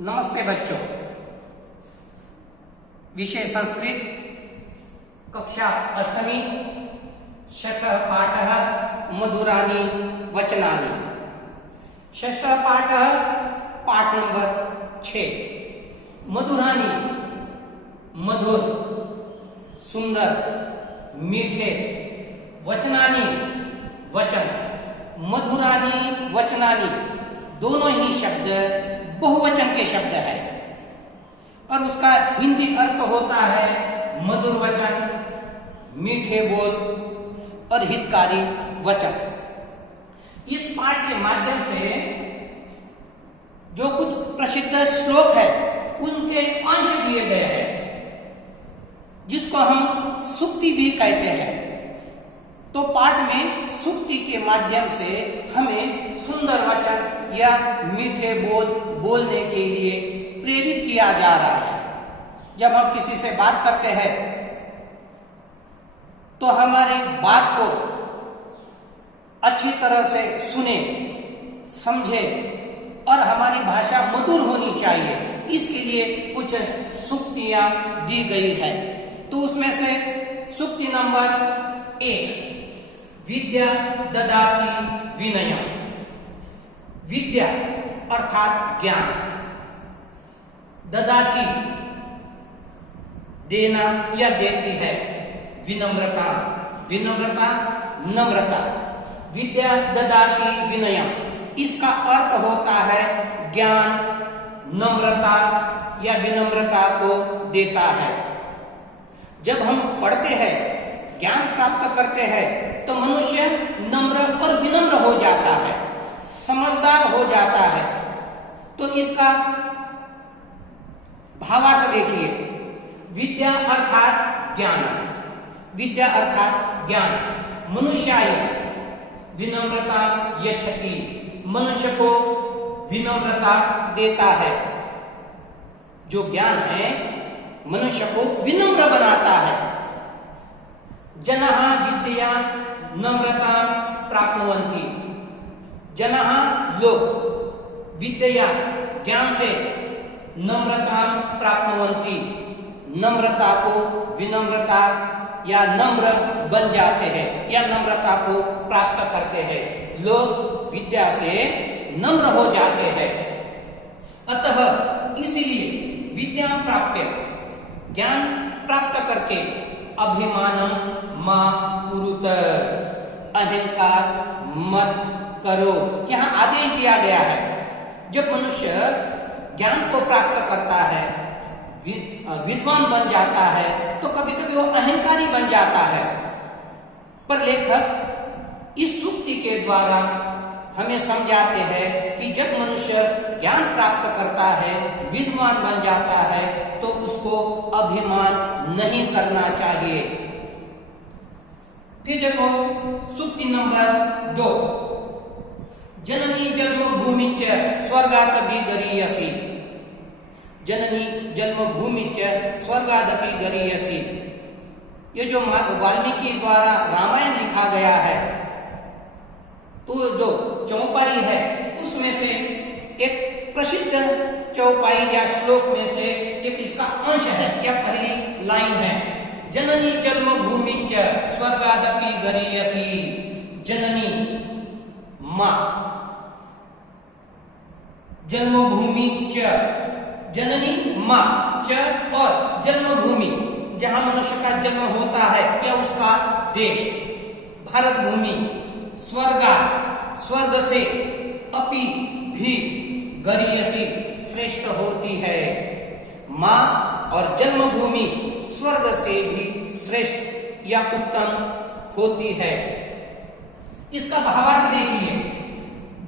नमस्ते बच्चों। विषय संस्कृत, कक्षा अष्टमी, षष्ठः पाठः मधुरानि वचनानि। षष्ठः पाठः पाठ नंबर 6। मधुरानि मधुर, सुंदर, मीठे, वचनानि वचन। मधुरानि वचनानि दोनों ही शब्द बहुवचन के शब्द है और उसका हिंदी अर्थ होता है मधुर वचन, मीठे बोल और हितकारी वचन। इस पाठ के माध्यम से जो कुछ प्रसिद्ध श्लोक है उनके अंश दिए गए हैं, जिसको हम सूक्ति भी कहते हैं। तो पाठ में सूक्ति के माध्यम से हमें सुंदर वचन या मीठे बोल बोलने के लिए प्रेरित किया जा रहा है। जब हम किसी से बात करते हैं तो हमारी बात को अच्छी तरह से सुने, समझे और हमारी भाषा मधुर होनी चाहिए। इसके लिए कुछ सूक्तियां दी गई है। तो उसमें से सूक्ति नंबर 1, विद्या ददाति विनयम। विद्या अर्थात ज्ञान, ददाति देना या देती है, विनम्रता, विनम्रता, नम्रता। विद्या ददाति विनयम, इसका अर्थ होता है ज्ञान, नम्रता या विनम्रता को देता है। जब हम पढ़ते हैं, ज्ञान प्राप्त करते हैं तो मनुष्य नम्र और विनम्र हो जाता है, समझदार हो जाता है। तो इसका भावार्थ देखिए। विद्या अर्थात ज्ञान, विद्या अर्थात ज्ञान। मनुष्याय विनम्रता यच्छति, मनुष्य को विनम्रता देता है। जो ज्ञान है मनुष्य को विनम्र बनाता है। जनः विद्या नम्रता प्राप्नुवन्ति। जनः लोग विद्या ज्ञान से नम्रता प्राप्नुवन्ति, नम्रता को विनम्रता या नम्र बन जाते हैं या नम्रता को प्राप्त करते हैं। लोग विद्या से नम्र हो जाते हैं। अतः इसीलिए विद्या प्राप्य, ज्ञान प्राप्त करके अभिमानम मा कुरुत, अहंकार मत करो। यहाँ आदेश दिया गया है। जब मनुष्य ज्ञान को प्राप्त करता है, विद्वान बन जाता है, तो कभी कभी वो अहंकारी बन जाता है। पर लेखक इस सूक्ति के द्वारा हमें समझाते हैं कि जब मनुष्य ज्ञान प्राप्त करता है, विद्वान बन जाता है, तो उसको अभिमान नहीं करना चाहिए। फिर देखो सूक्ति नंबर 2, जननी जन्मभूमि च स्वर्गादपि गरीयसी। जननी जन्मभूमि च स्वर्गादपि गरीयसी। ये जो वाल्मीकि द्वारा रामायण लिखा गया है, तो जो चौपाई है उसमें से एक प्रसिद्ध चौपाई या श्लोक में से एक इसका अंश है या पहली लाइन है। जननी जन्मभूमि च स्वर्गादपि गरीयसी। जननी माँ, जन्मभूमि च, जननी माँ च और जन्मभूमि, जहां मनुष्य का जन्म होता है या उसका देश, भारत भूमि। स्वर्गा, स्वर्ग से, अपि भी, गरीयसी श्रेष्ठ होती है। माँ और जन्मभूमि स्वर्ग से भी श्रेष्ठ या उत्तम होती है। इसका भावार्थ देखिए।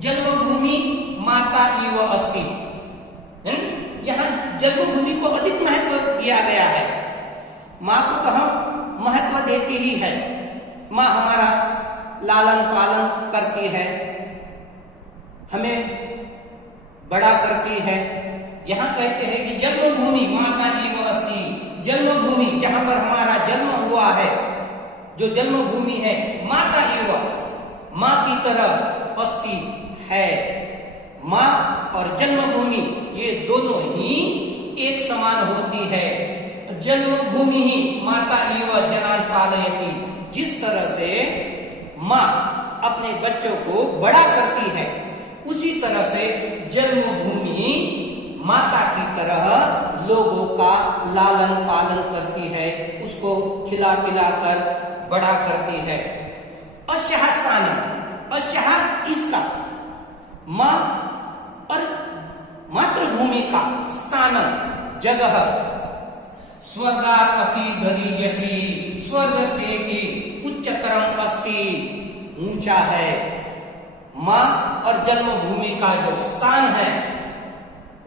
जन्मभूमि माता इव अस्ति। यहाँ जन्मभूमि को अधिक महत्व दिया गया है। माँ को तो हम महत्व देते ही है। माँ हमारा लालन पालन करती है, हमें बड़ा करती है। यहाँ कहते हैं कि जन्मभूमि माता एव अस्ति। जन्मभूमि जहां पर हमारा जन्म हुआ है, जो जन्मभूमि है, माता एव, माँ की तरह अस्ति है। माँ और जन्मभूमि ये दोनों ही एक समान होती है। जन्मभूमि ही माता इव जनान पालयति, जिस तरह से माँ अपने बच्चों को बड़ा करती है, उसी तरह से जन्मभूमि माता की तरह लोगों का लालन पालन करती है, उसको खिला पिला कर बड़ा करती है। अस्याः स्थानम्, अस्याः इसका, माँ और मातृभूमि का स्थानम जगह, स्वर्गात् अपि गरीयसी, स्वर्ग से भी उच्चतरम अस्ति, ऊंचा है। माँ और जन्मभूमि का जो स्थान है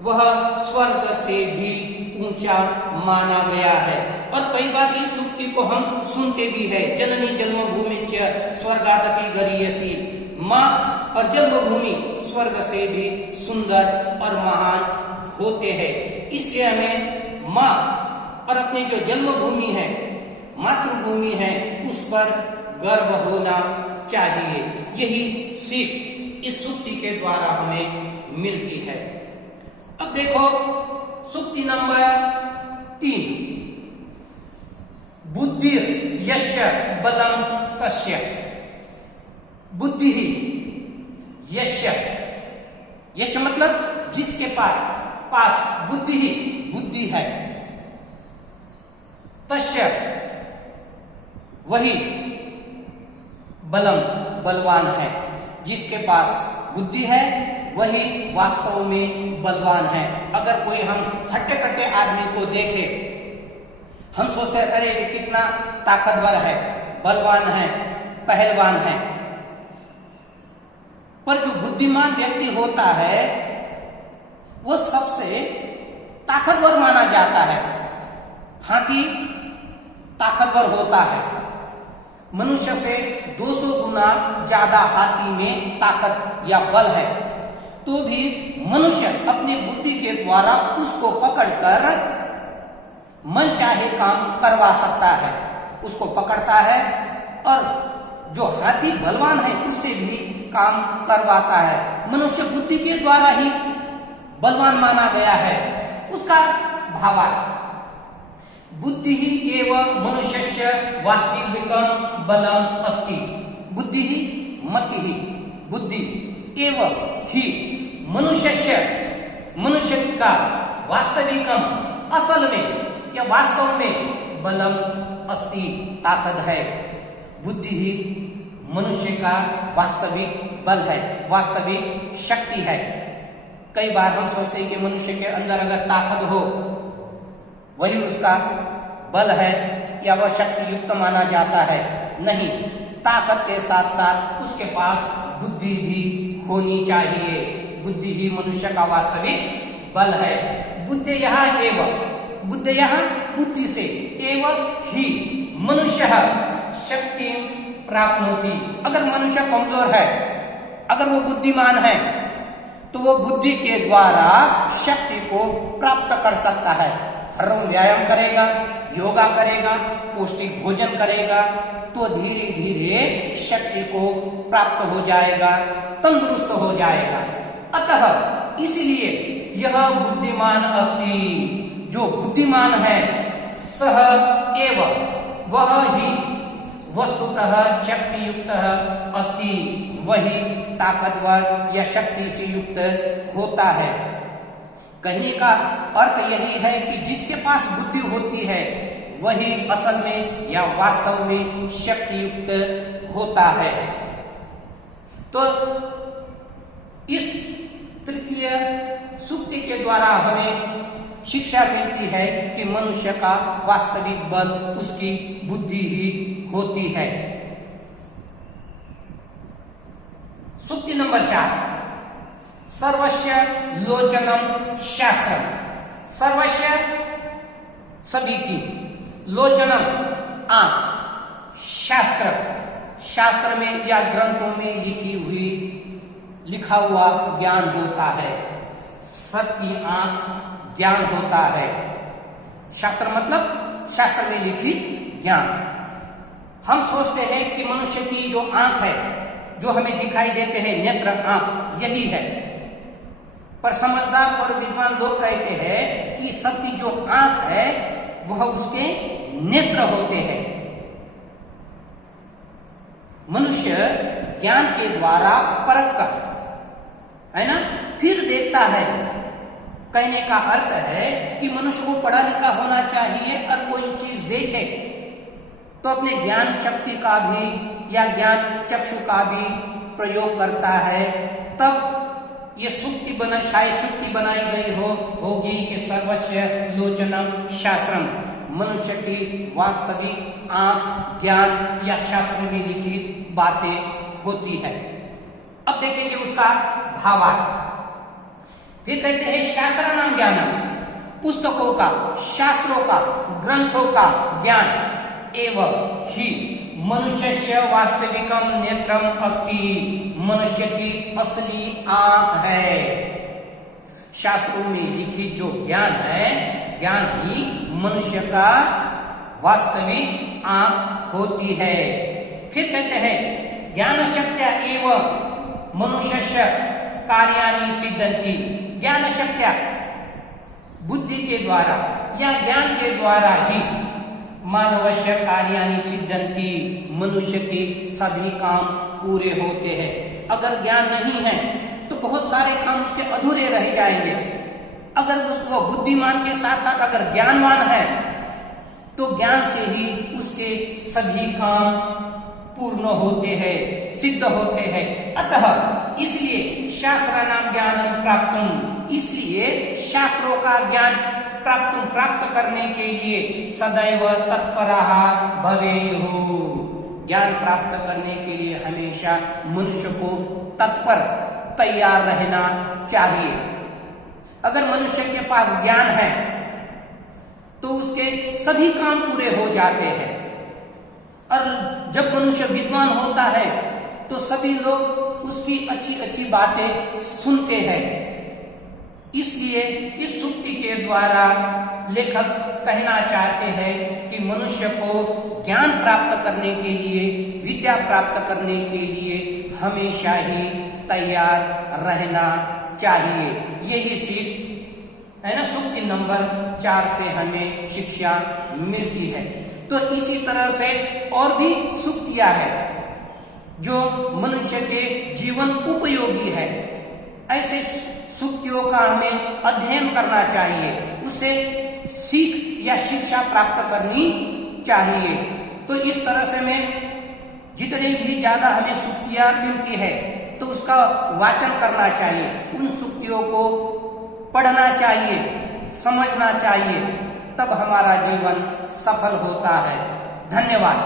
वह स्वर्ग से भी ऊंचा माना गया है। और कई बार इस सूक्ति को हम सुनते भी है, जननी जन्मभूमि च स्वर्गादपि गरीयसी, माँ और जन्मभूमि स्वर्ग से भी सुंदर और महान होते हैं। इसलिए हमें माँ और अपनी जो जन्मभूमि है, मातृभूमि है, उस पर गर्व होना चाहिए। यही सीख इस सूक्ति के द्वारा हमें मिलती है। अब देखो सूक्ति नंबर 3, बुद्धि यस्य बलम तस्य, बुद्धि ही, यस्य, यस्य मतलब जिसके पास बुद्धि ही बुद्धि है, तस्य वही बलम बलवान है, जिसके पास बुद्धि है वही वास्तव में बलवान है। अगर कोई हम हट्टे कट्टे आदमी को देखे, हम सोचते हैं अरे कितना ताकतवर है, बलवान है, पहलवान है, पर जो बुद्धिमान व्यक्ति होता है वो सबसे ताकतवर माना जाता है। हाथी ताकतवर होता है, मनुष्य से 200 गुना ज्यादा हाथी में ताकत या बल है, तो भी मनुष्य अपनी बुद्धि के द्वारा उसको पकड़कर मन चाहे काम करवा सकता है, उसको पकड़ता है और जो हाथी बलवान है उससे भी काम करवाता है। मनुष्य बुद्धि के द्वारा ही बलवान माना गया है। उसका भावार्थ, बुद्धि ही एव मनुष्यस्य वास्तविकं बलम अस्ति, बुद्धि ही मति ही, बुद्धि एव ही मनुष्यस्य, मनुष्य का वास्तविकम असल में या वास्तव में बलम अस्ति, ताकत है। बुद्धि ही मनुष्य का वास्तविक बल है, वास्तविक शक्ति है। कई बार हम सोचते हैं कि मनुष्य के अंदर अगर ताकत हो वही उसका बल है या वह शक्ति युक्त माना जाता है। नहीं, ताकत के साथ साथ उसके पास बुद्धि भी होनी चाहिए। बुद्धि ही मनुष्य का वास्तविक बल है। बुद्धि यहाँ एवं, बुद्धि यहाँ बुद्धि से, एवं ही मनुष्य शक्ति प्राप्त होती। अगर मनुष्य कमजोर है, अगर वो बुद्धिमान है, तो वो बुद्धि के द्वारा शक्ति को प्राप्त कर सकता है। हर रोज व्यायाम करेगा, योगा करेगा, पौष्टिक भोजन करेगा, तो धीरे धीरे शक्ति को प्राप्त हो जाएगा, तंदुरुस्त हो जाएगा। अतः इसलिए यह बुद्धिमान अस्ति, जो बुद्धिमान है, सह एवं वह ही वस्तुतः शक्ति युक्त अस्ति, वही ताकतवर या शक्ति से युक्त होता है। कहने का अर्थ यही है कि जिसके पास बुद्धि होती है वही असल में या वास्तव में शक्ति युक्त होता है। तो इस तृतीय सूक्ति के द्वारा हमें शिक्षा मिलती है कि मनुष्य का वास्तविक बल उसकी बुद्धि ही होती है। सूक्ति नंबर 4, सर्वस्य लोचनम शास्त्रम, सर्वस्य सभी की, लोचनम आंख, शास्त्र, शास्त्र में या ग्रंथों में लिखा हुआ ज्ञान होता है। सबकी आंख ज्ञान होता है। शास्त्र मतलब शास्त्र में लिखी ज्ञान। हम सोचते हैं कि मनुष्य की जो आंख है, जो हमें दिखाई देते हैं नेत्र, आंख, यही है। पर समझदार और विद्वान लोग कहते हैं कि सबकी जो आंख है वह उसके नेत्र होते हैं। मनुष्य ज्ञान के द्वारा परख कर, है ना, फिर देखता है। कहने का अर्थ है कि मनुष्य को पढ़ा लिखा होना चाहिए और कोई चीज देखे तो अपने ज्ञान शक्ति का भी या ज्ञान चक्षु का भी प्रयोग करता है। तब ये सुक्ति बना, शायद सुक्ति बनाई गई होगी कि सर्वस्य लोचनम शास्त्रम, मनुष्य की वास्तविक आंख ज्ञान या शास्त्र में लिखित बातें होती है। अब देखेंगे उसका भावार्थ। फिर कहते हैं शास्त्र नाम ज्ञानम, पुस्तकों का, शास्त्रों का, ग्रंथों का ज्ञान एवं ही मनुष्य वास्तविकम नेत्रम अस्ति, मनुष्य की असली आंख है। शास्त्रों में लिखित जो ज्ञान है, ज्ञान ही मनुष्य का वास्तविक आंख होती है। फिर कहते हैं ज्ञान शक्त्या एवं मनुष्य कार्याणि सिद्धन्ति, ज्ञान शक्त्या बुद्धि के द्वारा या ज्ञान के द्वारा ही मानवस्य कार्याणि सिद्धन्ति, मनुष्य के सभी काम पूरे होते हैं। अगर ज्ञान नहीं है तो बहुत सारे काम उसके अधूरे रह जाएंगे। अगर उसको बुद्धिमान के साथ साथ अगर ज्ञानवान है तो ज्ञान से ही उसके सभी काम पूर्ण होते हैं, सिद्ध होते हैं। अतः इसलिए शास्त्र नाम ज्ञानम प्राप्तुम, इसलिए शास्त्रों का ज्ञान प्राप्त करने के लिए सदैव तत्परः भवेयुः, ज्ञान प्राप्त करने के लिए हमेशा मनुष्य को तत्पर तैयार रहना चाहिए। अगर मनुष्य के पास ज्ञान है तो उसके सभी काम पूरे हो जाते हैं। और जब मनुष्य विद्वान होता है तो सभी लोग उसकी अच्छी अच्छी बातें सुनते हैं। इसलिए इस सूक्ति के द्वारा लेखक कहना चाहते हैं कि मनुष्य को ज्ञान प्राप्त करने के लिए, विद्या प्राप्त करने के लिए हमेशा ही तैयार रहना चाहिए। यही सीख है ना, सूक्ति नंबर 4 से हमें शिक्षा मिलती है। तो इसी तरह से और भी सूक्तियां हैं जो मनुष्य के जीवन उपयोगी है। ऐसे सूक्तियों का हमें अध्ययन करना चाहिए, उसे सीख या शिक्षा प्राप्त करनी चाहिए। तो इस तरह से मैं जितने भी ज्यादा हमें सूक्तियां मिलती है तो उसका वाचन करना चाहिए, उन सूक्तियों को पढ़ना चाहिए, समझना चाहिए, तब हमारा जीवन सफल होता है। धन्यवाद।